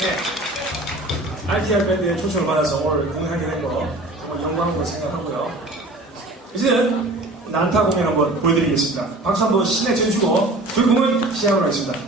네. RTR 밴드의 초청을 받아서 오늘 공연하게 된 거 정말 영광으로 생각하고요. 이제는 난타 공연 한번 보여드리겠습니다. 박수 한번 신에 쳐주시고 저희 공연 시작하도록 하겠습니다.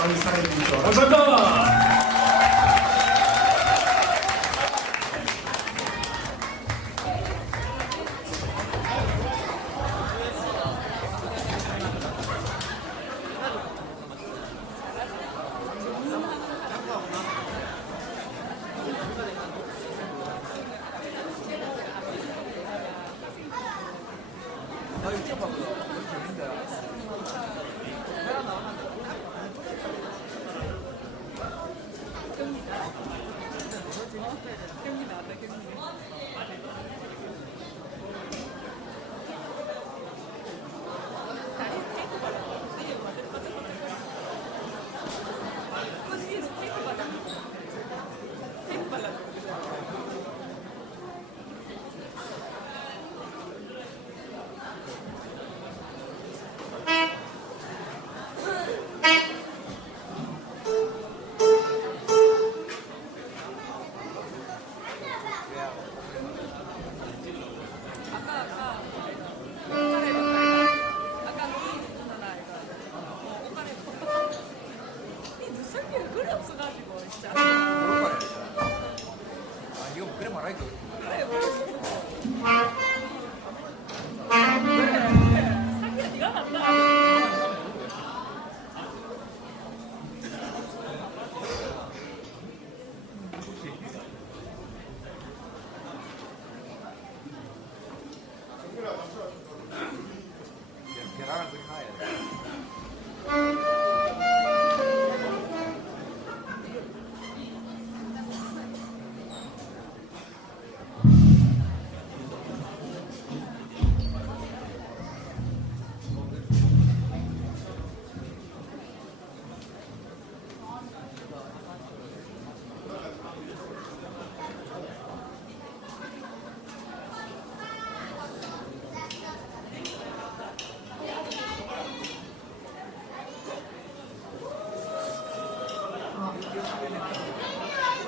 많이 사랑해주시죠. 감사합니다. 그래 말하니까. 사기야, 네가 맞다. 계란을 그렇게 가야 돼.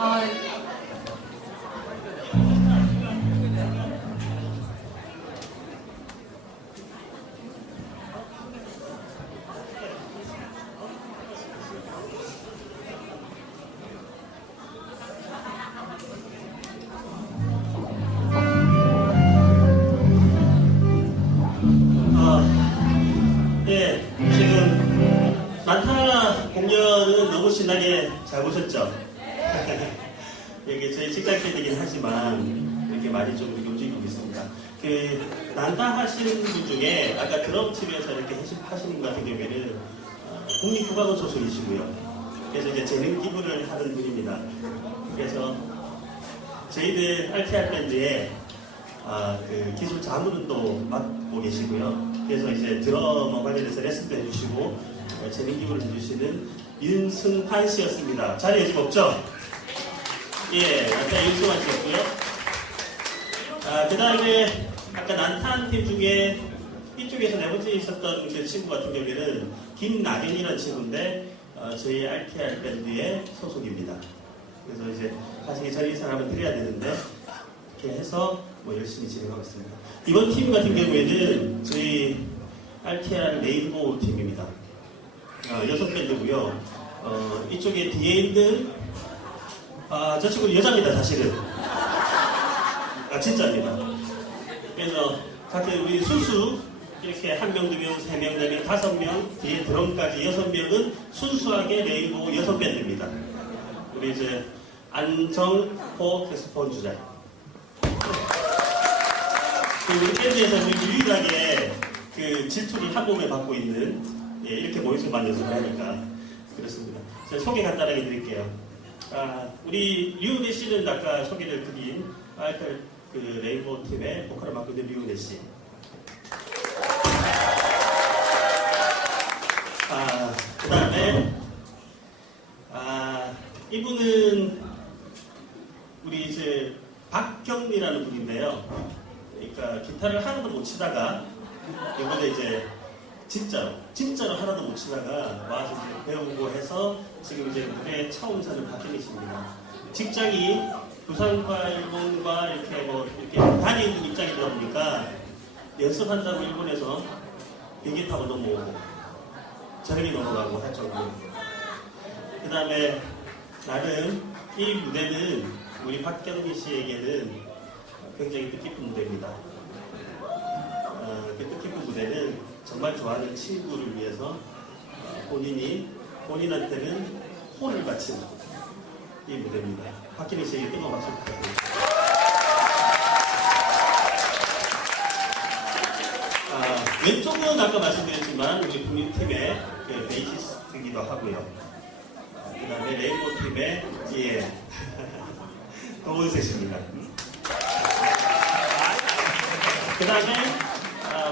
아, 예, 지금 난타 공연은 너무 신나게 잘 보셨죠? 이게 저희 직장팬이긴 하지만 이렇게 많이 좀 움직이고 있습니다. 그 난타 하시는 분 중에 아까 드럼팀에서 이렇게 하시는 분 같은 경우에는 국립국악원 소속이시고요. 그래서 이제 재능 기부를 하는 분입니다. 그래서 저희들 RTR 밴드에 그 기술 자문은 또 맡고 계시고요. 그래서 이제 드러머 관련해서 레슨도 해주시고 재능 기부를 해주시는 윤승환 씨였습니다. 자리에 지금 없죠? 예, 아까 윤승환 씨였고요. 그 다음에 아까 난탄 팀 중에 이쪽에서 네 번째 있었던 그 친구 같은 경우에는 김나균이라는 친구인데 저희 RTR 밴드의 소속입니다. 그래서 이제 사실 자리 인사를 한번 드려야 되는데 이렇게 해서 뭐 열심히 진행하고 있습니다. 이번 팀 같은 경우에는 저희 RTR 레인보우 팀입니다. 여성 밴드고요. 이쪽에 뒤에 있는 저 친구는 여자입니다. 사실은 진짜입니다. 그래서 같은 우리 순수 이렇게 1명, 2명, 3명, 4명, 5명 뒤에 드럼까지 6명은 순수하게 레인보우 여성 밴드입니다. 우리 이제 안정호 색소폰 주자. 우리 밴드에서 유일하게 그 질투를 한 몸에 받고 있는 이렇게 모임만 연습을 하니까 그렇습니다. 제가 소개 간단하게 드릴게요. 우리 류은혜 씨는 아까 소개를 드린 그 레인보우 팀의 보컬을 맡고 있는 류은혜 씨. 그 다음에 이분은 우리 이제 박경미라는 분인데요. 그러니까 기타를 하나도 못 치다가 이번에 이제 진짜로 하나도 못 치다가 와서 이제 배우고 해서 지금 이제 무대에 처음 서는 박경미씨입니다. 직장이 부산과 일본과 이렇게 다니는 입장이다 보니까 연습한다고 일본에서 비행기 타고 넘어오고 저녁에 넘어가고 할 정도로. 그 다음에 나름 이 무대는 우리 박경미 씨에게는 굉장히 뜻깊은 무대입니다. 그 뜻깊은 무대는 정말 좋아하는 친구를 위해서 본인한테는 혼을 바친 이 무대입니다. 박경미 씨에게 뜨거운 박수 부탁드립니다. 왼쪽은 아까 말씀드렸지만 우리 국민팀의 그 베이시스트이기도 하고요. 그 다음에 레인보우 팀의 도은세 씨입니다. 그 다음에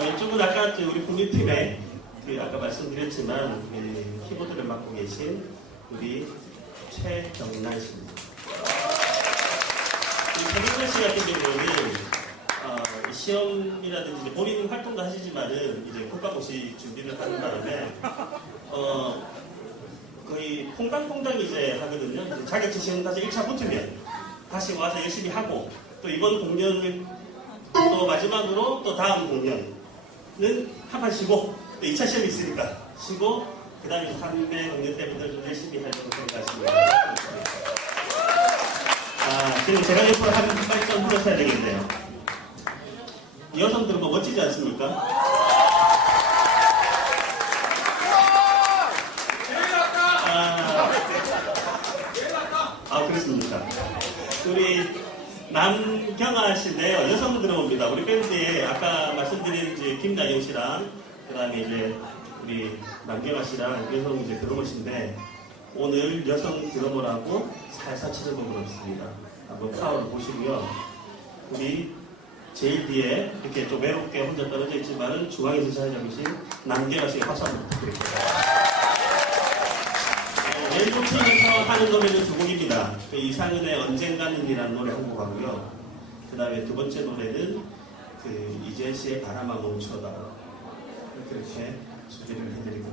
왼쪽은 아까 우리 국민팀의 아까 말씀드렸지만 키보드를 맡고 계신 우리 최경란 씨입니다. 최경란 씨 같은 경우는 시험이라든지 본인 활동도 하시지만은 이제 국가고시 준비를 하는 바람에 거의 퐁당퐁당 이제 하거든요. 이제 자격증 시험 다시 1차 붙으면 다시 와서 열심히 하고 또 이번 공연을 또 마지막으로 또 다음 공연은 한 판 쉬고 또 2차 시험이 있으니까 쉬고 그 다음에 3회 공연 때부터 좀 열심히 하려고 생각하십니다. 지금 제가 옆으로 하면 빨리 좀 불러셔야 되겠네요. 여성들은 뭐 멋지지 않습니까? 그렇습니까? 우리 남경아 씨인데요. 여성 들어옵니다. 우리 밴드에 아까 말씀드린 이제 김나영 씨랑 그 다음에 이제 우리 남경아 씨랑 여성 이제 드러머신데 오늘 여성 드러머라고 살살 치러보고 있습니다. 한번 파워를 보시고요. 우리 제일 뒤에 이렇게 좀 외롭게 혼자 떨어져 있지만은 중앙에서 자리 잡으신 남경아 씨의 박수 한번 부탁드립니다. 멜로팀에서 하는 노래는 두 곡입니다. 이상은의 언젠가는이라는 노래 한 곡하고요. 그 다음에 두 번째 노래는 이재 씨의 바람아 멈춰다. 그렇게 소개를 해드리고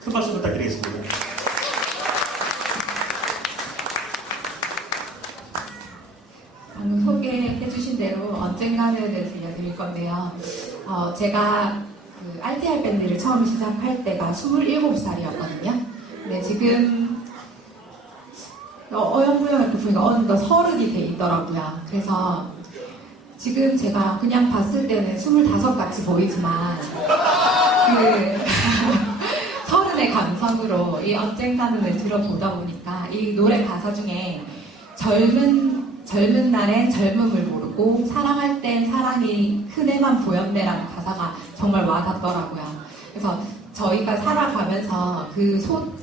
큰 박수 부탁드리겠습니다. 방금 소개해주신 대로 언젠가는 들려드릴 건데요. 제가 그 RTR 밴드를 처음 시작할 때가 27살이었거든요. 근데 지금 어영부영 이렇게 보니까 어느덧 30이 돼 있더라고요. 그래서 지금 제가 그냥 봤을 때는 25 같이 보이지만 그 30의 감성으로 이 언젠가는을 들어보다 보니까 이 노래 가사 중에 젊은 날엔 젊음을 모르고 사랑할 땐 사랑이 흔해만 보였네라는 가사가 정말 와닿더라고요. 그래서 저희가 살아가면서 그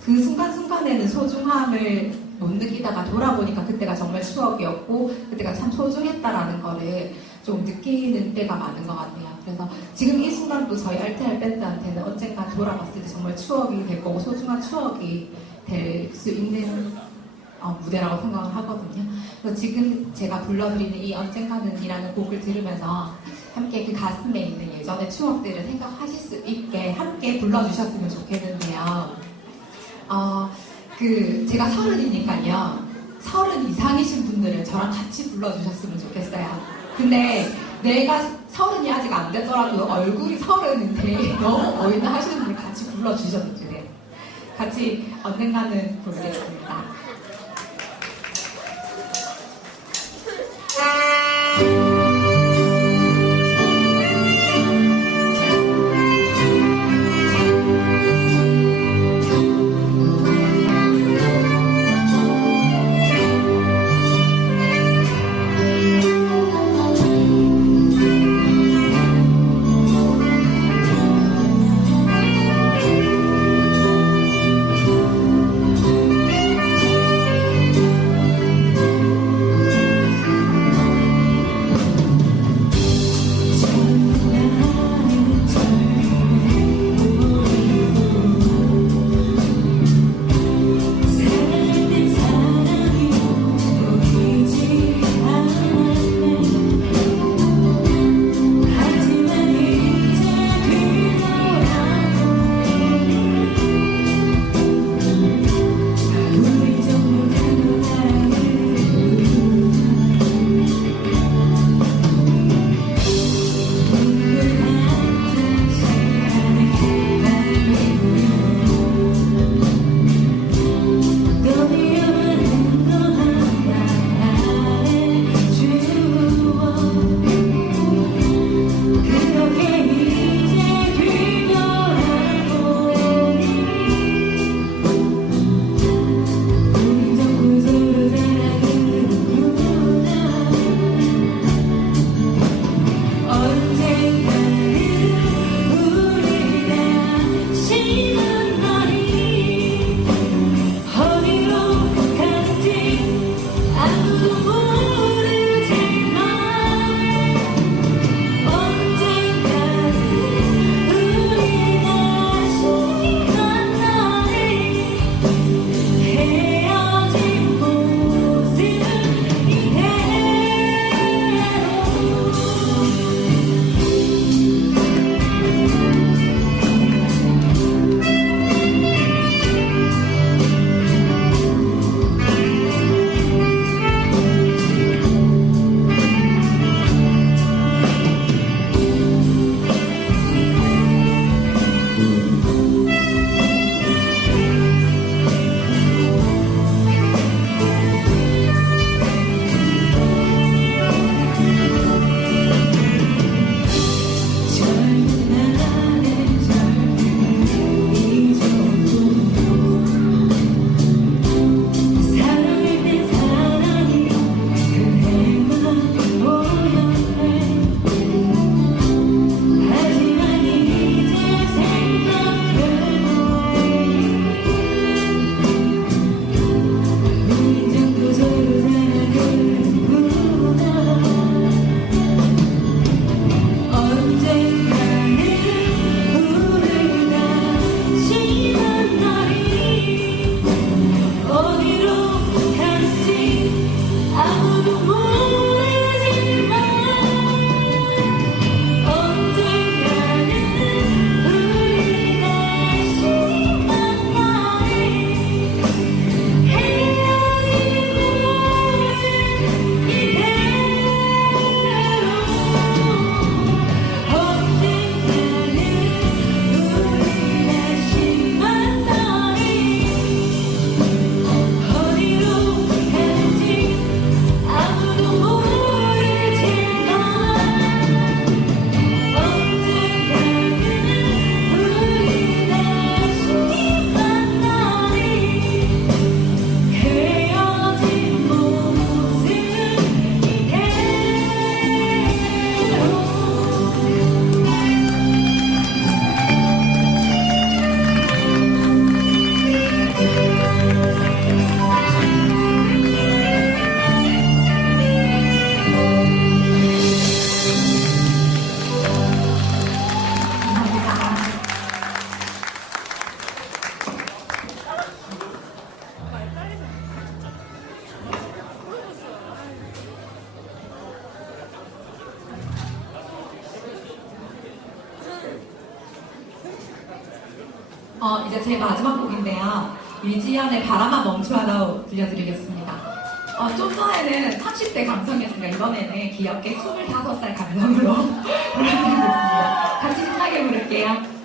순간순간에는 소중함을 못 느끼다가 돌아보니까 그때가 정말 추억이었고 그때가 참 소중했다라는 거를 좀 느끼는 때가 많은 것 같아요. 그래서 지금 이 순간도 저희 RTR 밴드한테는 언젠가 돌아봤을 때 정말 추억이 될 거고 소중한 추억이 될 수 있는 무대라고 생각을 하거든요. 그래서 지금 제가 불러드리는 이 언젠가는이라는 곡을 들으면서 함께 그 가슴에 있는 예전의 추억들을 생각하실 수 있게 함께 불러주셨으면 좋겠는데요. 제가 30이니까요. 30 이상이신 분들은 저랑 같이 불러주셨으면 좋겠어요. 근데 내가 30이 아직 안 되더라도 얼굴이 30인데 너무 어린다 하시는 분들 같이 불러주셔도 돼요. 같이 언젠가는 부르겠습니다. 이제 제 마지막 곡인데요. 유지연의 바람아 멈추어라 들려드리겠습니다. 좀 전에는 30대 감성이었으니까 이번에는 귀엽게 25살 감성으로 불러드리겠습니다. 같이 신나게 부를게요.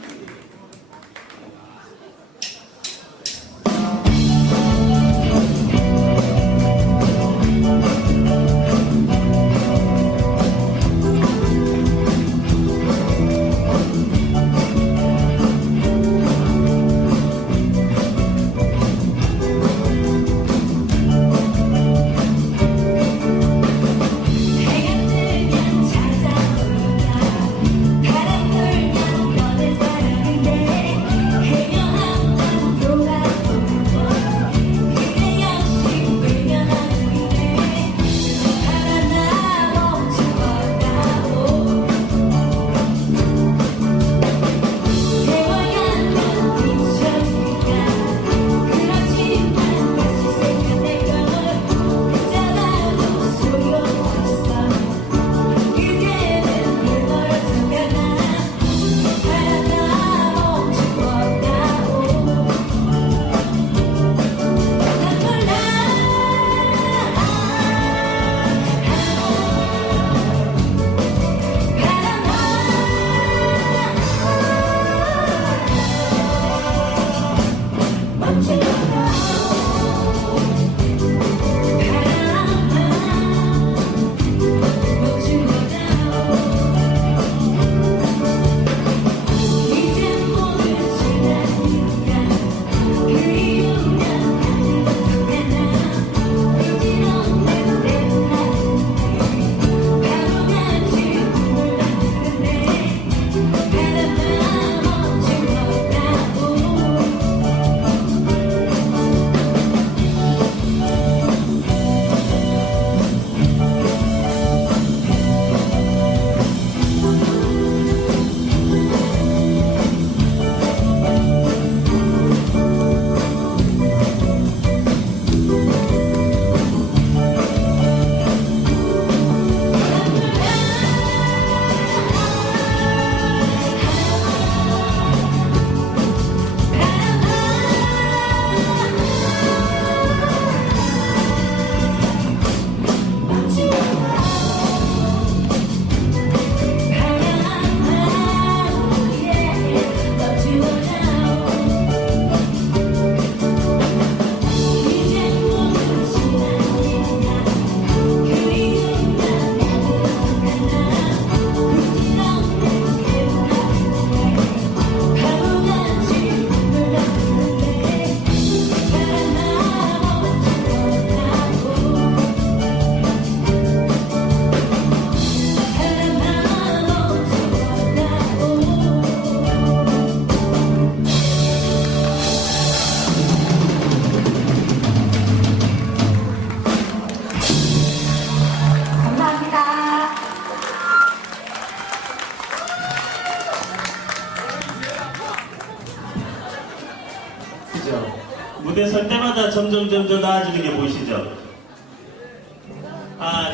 무대 설 때마다 점점 나아지는 게 보이시죠?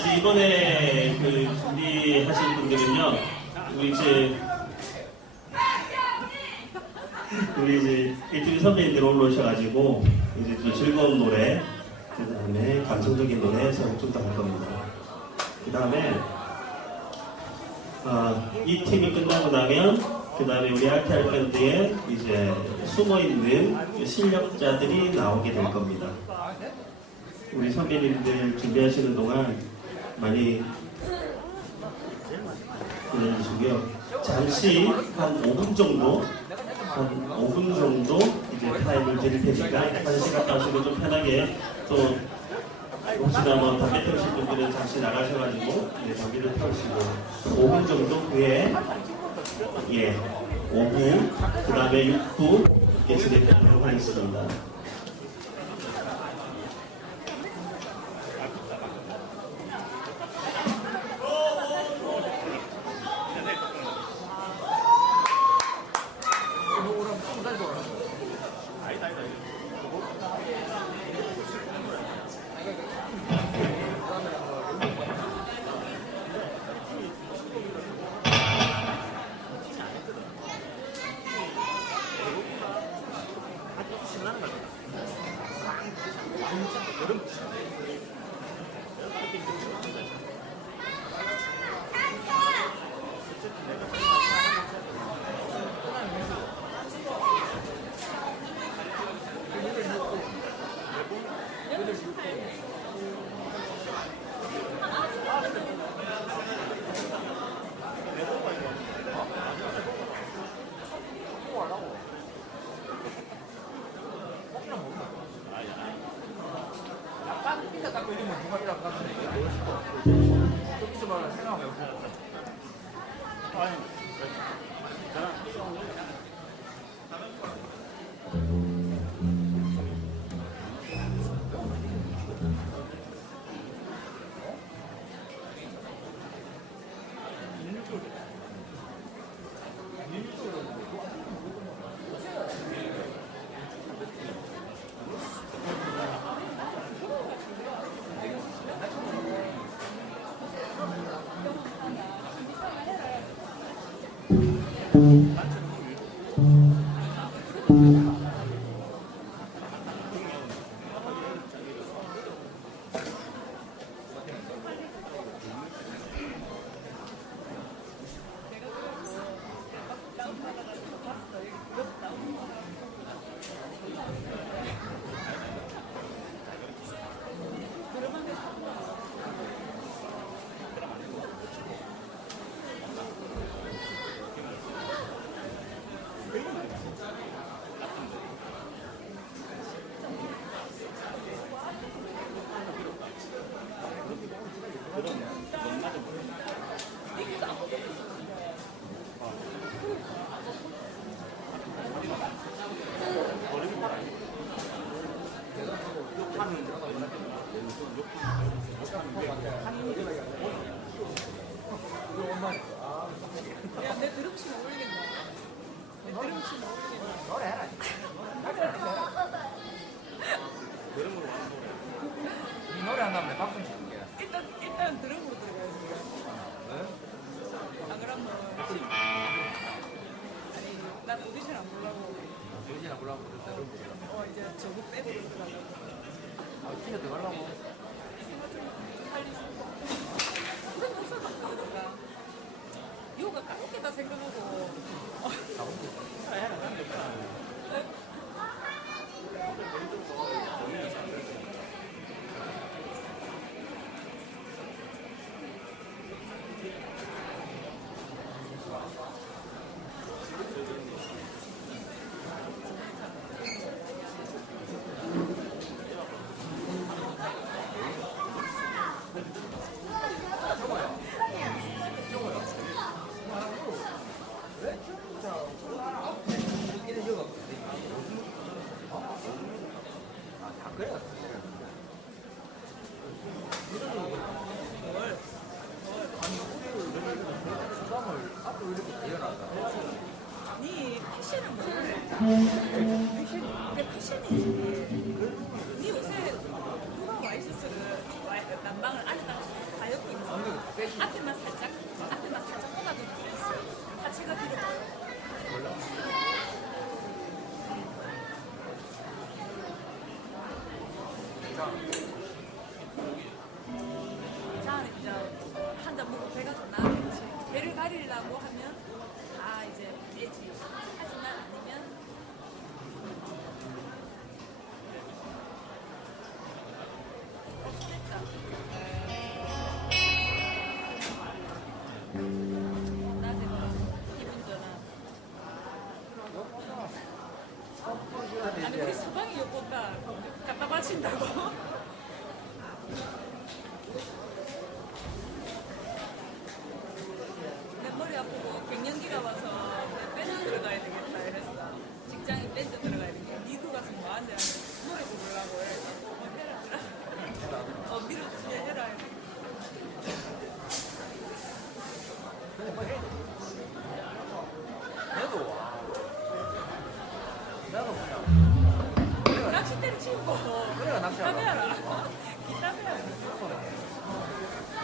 지금 이번에 준비하신 분들은요, 우리 이제 이쪽에 선배님들 올라오셔가지고, 이제 좀 즐거운 노래, 그 다음에 감성적인 노래 좀 더 할 겁니다. 그 다음에, 이 팀이 끝나고 나면, 그 다음에 우리 RTR 밴드에 이제 숨어있는 실력자들이 나오게 될 겁니다. 우리 선배님들 준비하시는 동안 많이 기다려주시고요. 잠시 한 5분 정도 이제 타임을 드릴 테니까 화장실 갔다 오시고 좀 편하게 또 혹시나 담배 태우실 분들은 잠시 나가셔가지고 담배를 태우시고 5분 정도 후에 5부, 그 다음에 6부 이렇게 진행하도록 하겠습니다. 말을 생각하면 아니, 저는 야, 내 드럼치 어울리겠네. 내 드럼치 어울리겠네. 노래해라. 이 노래 한다면 내 박수 쳐줄게. 일단 드럼으로 들어가야지. 안 그러면 아니 난 오디션 안 보려고. 오디션 안 보려고 그랬다. 이제 저거 빼고 들어가려고. 아, 진짜 들어가려고. 이거가 가볍게다 생각하고. 네 패션은 뭐야? 내 패션이지. 네 옷에 누가 와이셔츠를 난방을 안에다가 다 엮고 있는 거야. 앞에만 살짝 꽂아주는 센스. 하체가 뒤로 보여. 자, 이제 한 잔 먹고 배가 좀 나아졌지. 배를 가리려고 하면 이제 빼지. 하지만 아니면 손했다. 낮에 기분 전환. 아니 우리 서방이 욕본다. 갖다 바친다고. 내 머리 아프고 갱년기가 와서 밴드 들어가야 되겠다 이랬어. 직장인 밴드 들어가야 되겠다. 니도 가서 뭐하는데 노래 부르려고 해. 해라. 밀어주게 해라. 나도 낚싯대를 치우고 그래가 낚시하라. 기타배하라. 기타배하라.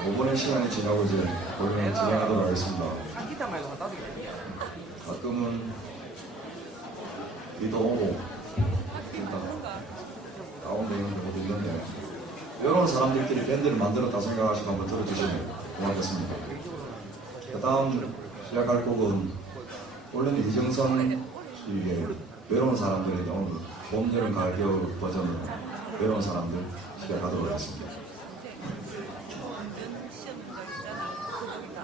5분의 시간이 지나고 이제 공연을 진행하도록 하겠습니다. 한 기타만 해도 한 5개. 가끔은 비도 오고 뭔가 다운되는 경우도 있는데 이런 사람들끼리 밴드를 만들었다 생각하시고 한번 들어주시면 고맙겠습니다. 그 다음 시작할 곡은 원래는 이정선 씨의 외로운 사람들의 오늘 봄, 여름, 가을, 겨울 버전으로 외로운 사람들 시작하도록 하겠습니다. 시험 거 있잖아. 거기다.